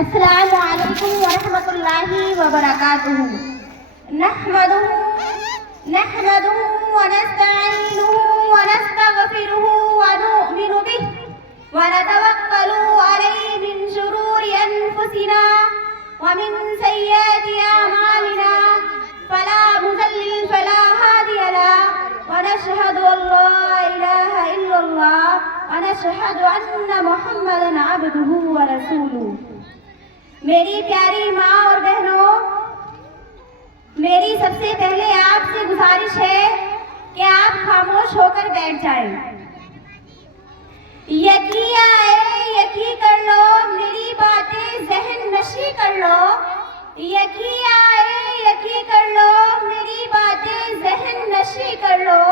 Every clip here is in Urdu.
السلام علیکم ورحمۃ اللہ وبرکاتہ۔ نحمده ونستعینه ونستغفره ونؤمن به ونتوکل علیہ من شرور انفسنا ومن سیئات اعمالنا فلا مضل فلا هادی له ونشهد ان لا الہ الا اللہ ونشهد ان محمدا عبدہ ورسولہ۔ میری پیاری ماں اور بہنوں، میری سب سے پہلے آپ سے گزارش ہے کہ آپ خاموش ہو کر بیٹھ جائیں۔ یقین کر لو، میری باتیں ذہن نشی کر لو۔ یقین کر لو، میری باتیں ذہن نشی کر لو۔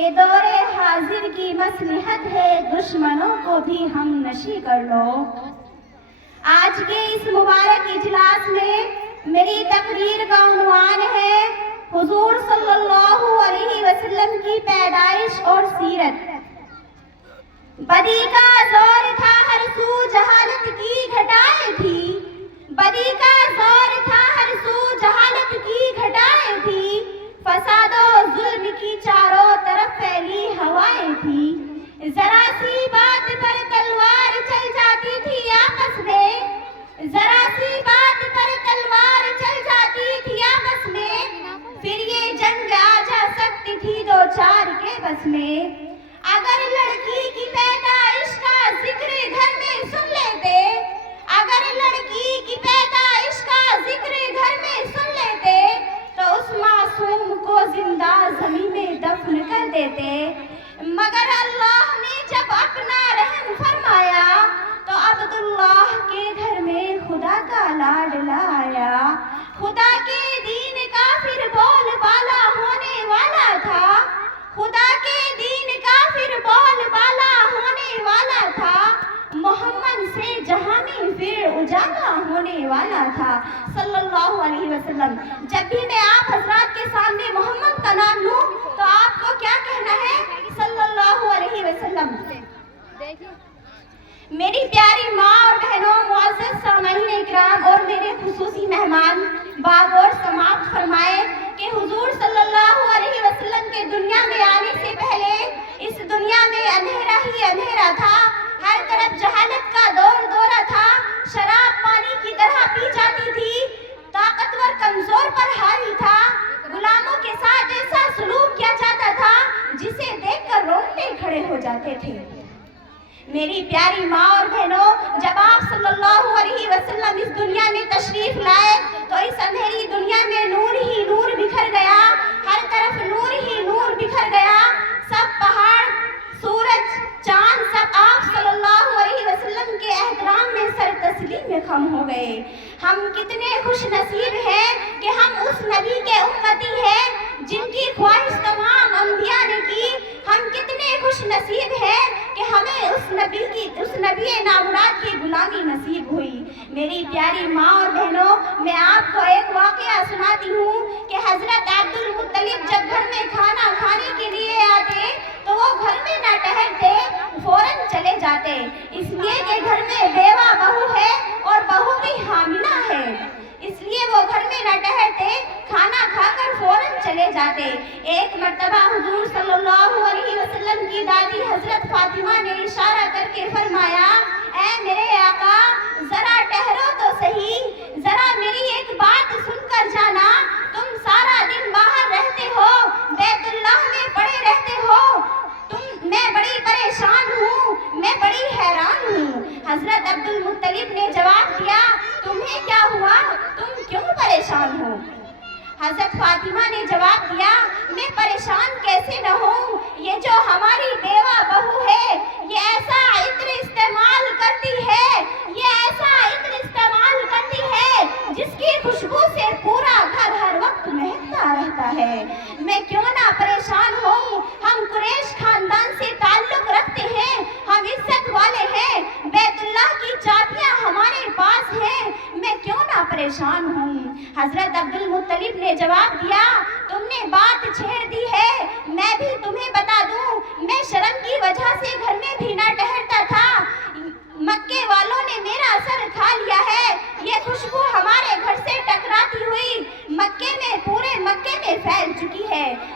یہ دور حاضر کی مصلحت ہے، دشمنوں کو بھی ہم نشی کر لو۔ آج کے اس مبارک اجلاس میں میری تقریر کا عنوان ہے حضور صلی اللہ علیہ وسلم کی پیدائش اور سیرت۔ بدی کا زور تھا ہر سو، جہالت کی گھٹائیں تھی۔ بدی کا زور تھا ہر سو، جہالت کی گھٹائیں تھی۔ فساد و ظلم کی چاروں طرف پھیلی ہوائیں تھی۔ ذرا سی بات پر تلوار چل جاتی تھی آپس میں، ذرا سی بات پر تلوار چل جاتی تھی آپس میں، پھر یہ جنگ آ جا سکتی تھی دو چار کے بس میں۔ اگر لڑکی کی پیدائش کا ذکر گھر میں سن لیتے، اگر لڑکی کی پیدائش کا ذکر گھر میں سن لیتے تو اس معصوم کو زندہ زمین میں دفن کر دیتے۔ مگر اللہ نے جب اپنا رحم فرمایا تو عبداللہ کے گھر میں خدا کا لاڈلا آیا۔ خدا کے دین کا پھر بول بالا ہونے والا تھا، خدا کے دین کا پھر بول بالا ہونے والا تھا۔ محمد سے جہاں میں پھر اجالا ہونے والا تھا صلی اللہ علیہ وسلم۔ جب بھی میں آپ حضرات کے سامنے محمد کا نام لوں تو آپ کو کیا کہنا ہے؟ صلی اللہ علیہ وسلم۔ میری پیاری ماں اور بہنوں، معزز سامعین اکرام اور میرے خصوصی مہمان، باغور سماعت فرمائے کہ حضور صلی اللہ علیہ وسلم کے دنیا میں آنے سے پہلے اس دنیا میں اندھیرا ہی اندھیرا تھا۔ ہر طرف جہالت کا دورہ تھا، شراب پانی کی طرح پی جاتی تھی، طاقتور کمزور پر حاوی تھا، غلاموں کے ساتھ ایسا سلوک کیا جاتا تھا جسے دیکھ کر رونگٹے کھڑے ہو جاتے تھے۔ میری پیاری ماں اور بہنوں، جب آپ صلی اللہ علیہ وسلم اس دنیا میں تشریف لائے تو اس اندھیری دنیا میں نور ہی نور بکھر گیا، ہر طرف نور ہی نور بکھر گیا۔ سب پہاڑ، سورج، چاند سب آپ صلی اللہ علیہ وسلم کے احترام میں سر تسلیم میں خم ہو گئے۔ ہم کتنے خوش نصیب ہیں کہ ہم اس نبی کے امتی ہیں جن کی خواہش تمام انبیاء نے کی۔ ہم کتنے خوش نصیب ہیں کہ ہمیں اس نبی نامراد کی غلامی نصیب ہوئی۔ میری پیاری ماں اور بہنوں، میں آپ کو ایک واقعہ سناتی ہوں کہ حضرت عبد المطلب جب گھر میں کھانا کھانے کے لیے آتے تو وہ گھر میں نہ ٹہرتے، فوراً چلے جاتے، اس لیے کہ گھر میں بیوہ بہو ہے اور بہو بھی حاملہ ہے، اس لیے وہ گھر میں نہ ٹہرتے، کھانا کھا کر فوراً چلے جاتے۔ ایک مرتبہ حضور صلی اللہ علیہ وسلم کی دادی حضرت فاطمہ نے اشارہ کر کے فرمایا، اے میرے آقا، ذرا ٹہرو تو صحیح، ذرا میری ایک بات سن کر جانا۔ تم سارا دن باہر رہتے ہو، بیت اللہ میں پڑے رہتے ہو، میں بڑی پریشان ہوں، میں بڑی حیران ہوں۔ حضرت عبد المطلب نے جواب دیا، تمہیں کیا ہوا؟ تم کیوں پریشان ہو؟ حضرت فاطمہ نے جواب دیا، میں پریشان کیسے نہ ہوں، یہ جو ہماری بیوہ بہو ہے یہ ایسا عطر استعمال کرتی ہے، یہ ایسا عطر استعمال کرتی ہے جس کی خوشبو سے پورا گھر ہر وقت مہکتا رہتا ہے۔ میں کیوں نہ پریشان ہوں، ہم قریش خاندان سے تعلق رکھتے ہیں، ہم عزت والے ہیں، بیت اللہ کی چابیاں ہمارے پاس ہیں، میں کیوں نہ پریشان ہوں؟ حضرت عبد المطلب نے جواب دیا، تم نے بات چھیڑ دی ہے، میں بھی تمہیں بتا دوں، میں شرم کی وجہ سے گھر میں بھی نہ ٹہرتا تھا، مکے والوں نے میرا سر کھا لیا ہے،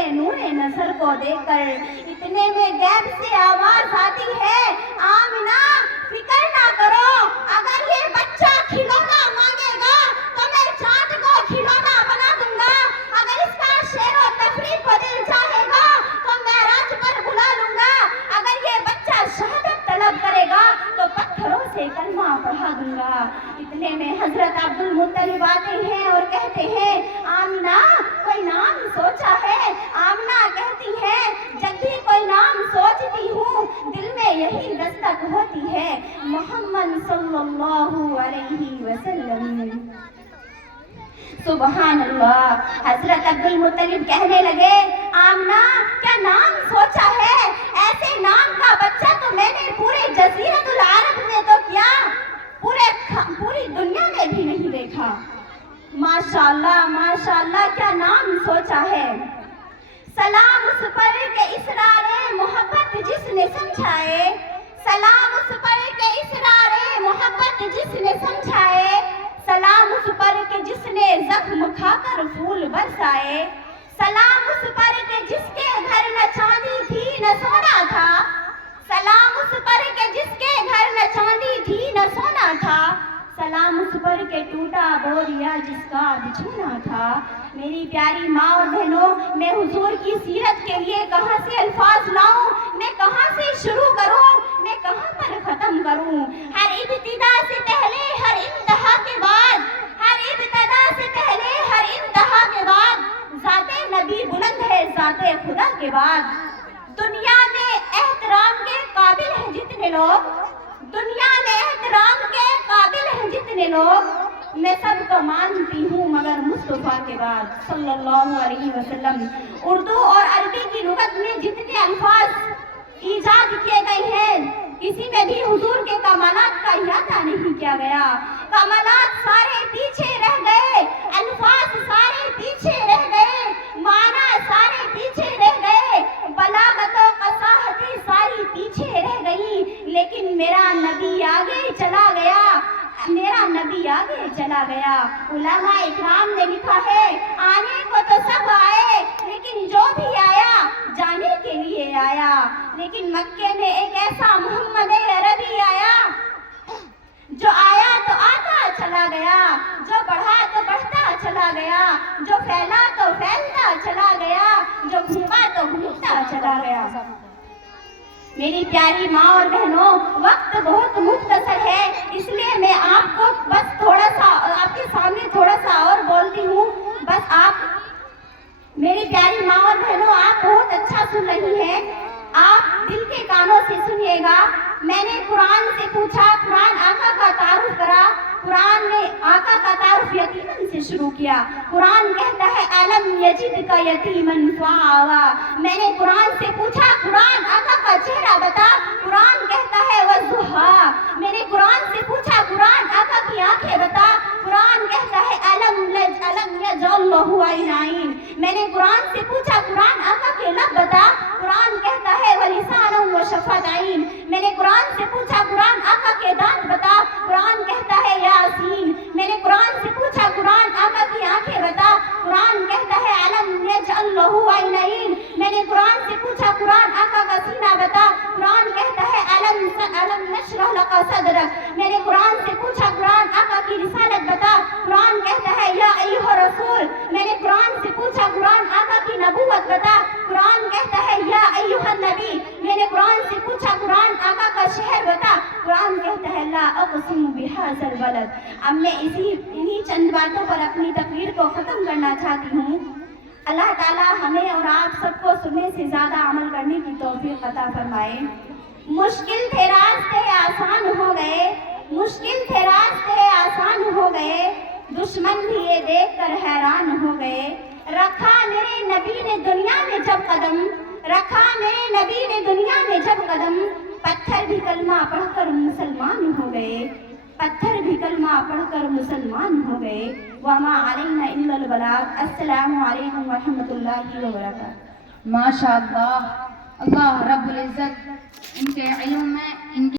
میں نور نظر کو دیکھ کر اتنے میں غیب سے آواز آتی ہے، آمنہ فکر نہ کرو، اگر یہ بچہ کھلونا مانگے گا تو میں چاند کو کھلونا بنا دوں گا، اگر اس کا شیر و تفریح کو دل چاہے گا تو میں راج پر بلا لوں گا، اگر یہ بچہ شہادت طلب کرے گا تو پتھروں سے کلمہ پڑھا دوں گا۔ اتنے میں حضرت عبد المطلب آتے ہیں اور کہتے ہیں، آمنہ کوئی نام سوچا ہے؟ آمنہ کہتی ہے، جب بھی کوئی نام سوچتی ہوں دل میں یہی دستک ہوتی ہے، محمد صلی اللہ علیہ وسلم۔ سبحان اللہ۔ حضرت عبد المطلب کہنے لگے، آمنہ کیا نام سوچا ہے؟ ایسے نام کا بچہ تو میں نے پورے جزیرۃ العرب میں تو کیا پوری دنیا میں بھی نہیں دیکھا۔ ماشاءاللہ ماشاءاللہ، کیا نام سوچا ہے؟ سلام اس پر کہ اسرار محبت جس نے سمجھائے، سلام اس پر کہ اسرار محبت جس نے سمجھائے، سلام اس پر کہ جس نے زخم کھا کر پھول برسائے، سلام اس پر کہ جس کے گھر نہ چاندی تھی نہ سونا تھا، سلام اس پر کہ جس کے گھر نہ چاندی تھی نہ سونا تھا، سلام اس پر کہ ٹوٹا بوریا جس کا بچھونا تھا۔ میری پیاری ماں اور بہنوں، میں حضور کی سیرت کے لیے کہاں سے الفاظ لاؤں، میں کہاں سے شروع کروں، میں کہاں پر ختم کروں؟ ہر ابتدا سے پہلے ہر انتہا کے بعد، ہر ابتدا سے پہلے ہر انتہا کے بعد ذات نبی بلند ہے ذات خدا کے بعد۔ دنیا میں احترام کے قابل ہیں جتنے لوگ، دنیا میں احترام کے قابل ہیں جتنے لوگ، میں سب کو مانتی ہوں مگر مصطفیٰ کے بعد صلی اللہ علیہ وسلم۔ اردو اور عربی کی لغت میں جتنے الفاظ ایجاد کیے گئے ہیں، کسی میں بھی حضور کے کمالات کا احاطہ نہیں کیا گیا۔ کمالات سارے پیچھے رہ گئے، الفاظ سارے پیچھے رہ گئے، معنی سارے پیچھے رہ گئے، بلاغت و فصاحتیں ساری پیچھے رہ گئی، لیکن میرا نبی آگے چلا گیا، میرا نبی آگے چلا گیا۔ علماء اکرام نے لکھا ہے، آنے کو تو سب آئے لیکن جو بھی آیا جانے کے لیے آیا، لیکن مکے میں ایک ایسا محمد عربی آیا جو آیا تو آتا چلا گیا، جو بڑھا تو بڑھتا چلا گیا، جو پھیلا تو پھیلتا چلا گیا، جو گھوما تو گھومتا چلا گیا۔ میری پیاری ماں اور بہنوں، وقت بہت مختصر ہے، اس لیے میں آپ کو بس تھوڑا سا آپ کے سامنے تھوڑا سا اور بولتی ہوں۔ بس آپ میری پیاری ماں اور بہنوں، آپ بہت اچھا سن رہی ہیں، آپ دل کے کانوں سے سنیے گا۔ میں نے قرآن سے پوچھا، قرآن آقا کا تعارف کرا، قرآن نے آقا کا تعارف یتیمن سے شروع کیا۔ قرآن کہتا ہے الم یجدک یتیمن فآویٰ۔ میں نے قرآن سے پوچھا، قرآن آقا کا چہرہ بتا، قرآن کہتا ہے والضحیٰ۔ میں نے قرآن سے پوچھا، قرآن آقا کی آنکھیں بتا، قرآن کہتا ہے الم یجعل لہ عینین۔ میں نے قرآن سے پوچھا، قرآن آقا کے لب بتا، قرآن کہتا ہے ولسانا وشفتین۔ میں نے قرآن سے پوچھا، قرآن آقا کے دانت بتا، قرآن کہتا ہے یاسین۔ میں نے قرآن سے پوچھا، قرآن آقا کی آنکھیں بتا، قرآن کہتا ہے الم یجعل لہ عینین۔ میں نے قرآن سے پوچھا، قرآن آقا کا سینہ بتا، قرآن کہتا ہے الم نشرح لک صدرک۔ میں نے قرآن سے پوچھا، قرآن آقا کی رسالت بتا، قرآن کہتا ہے یا ایھا الرسول۔ میں نے قرآن سے پوچھا، قرآن آقا کی نبوت بتا، قرآن کہتا ہے یا ایھا النبی۔ میں نے قرآن سے پوچھا، قرآن آقا کا شہر بتا، قرآن کہتا ہے لا اقسم بھذا البلد۔ اب میں انہی چند باتوں پر اپنی تقریر کو ختم کرنا چاہتی ہوں۔ اللہ تعالی ہمیں اور آپ سب کو سننے سے زیادہ عمل کرنے کی توفیق عطا فرمائے۔ مشکل تھے راستے آسان ہو گئے، مشکل تھے راستے آسان ہو گئے، دشمن بھی یہ دیکھ کر حیران ہو گئے۔ رکھا میرے نبی نے دنیا میں جب قدم، رکھا میرے نبی نے دنیا میں جب قدم، پتھر بھی کلمہ پڑھ کر مسلمان ہو گئے، پتھر بھی کلمہ پڑھ کر مسلمان ہو گئے۔ وما علینا الا البلاغ۔ السلام علیکم ورحمۃ اللہ وبرکاتہ۔ ماشاء اللہ، اللہ رب العزت ان کے علم میں ان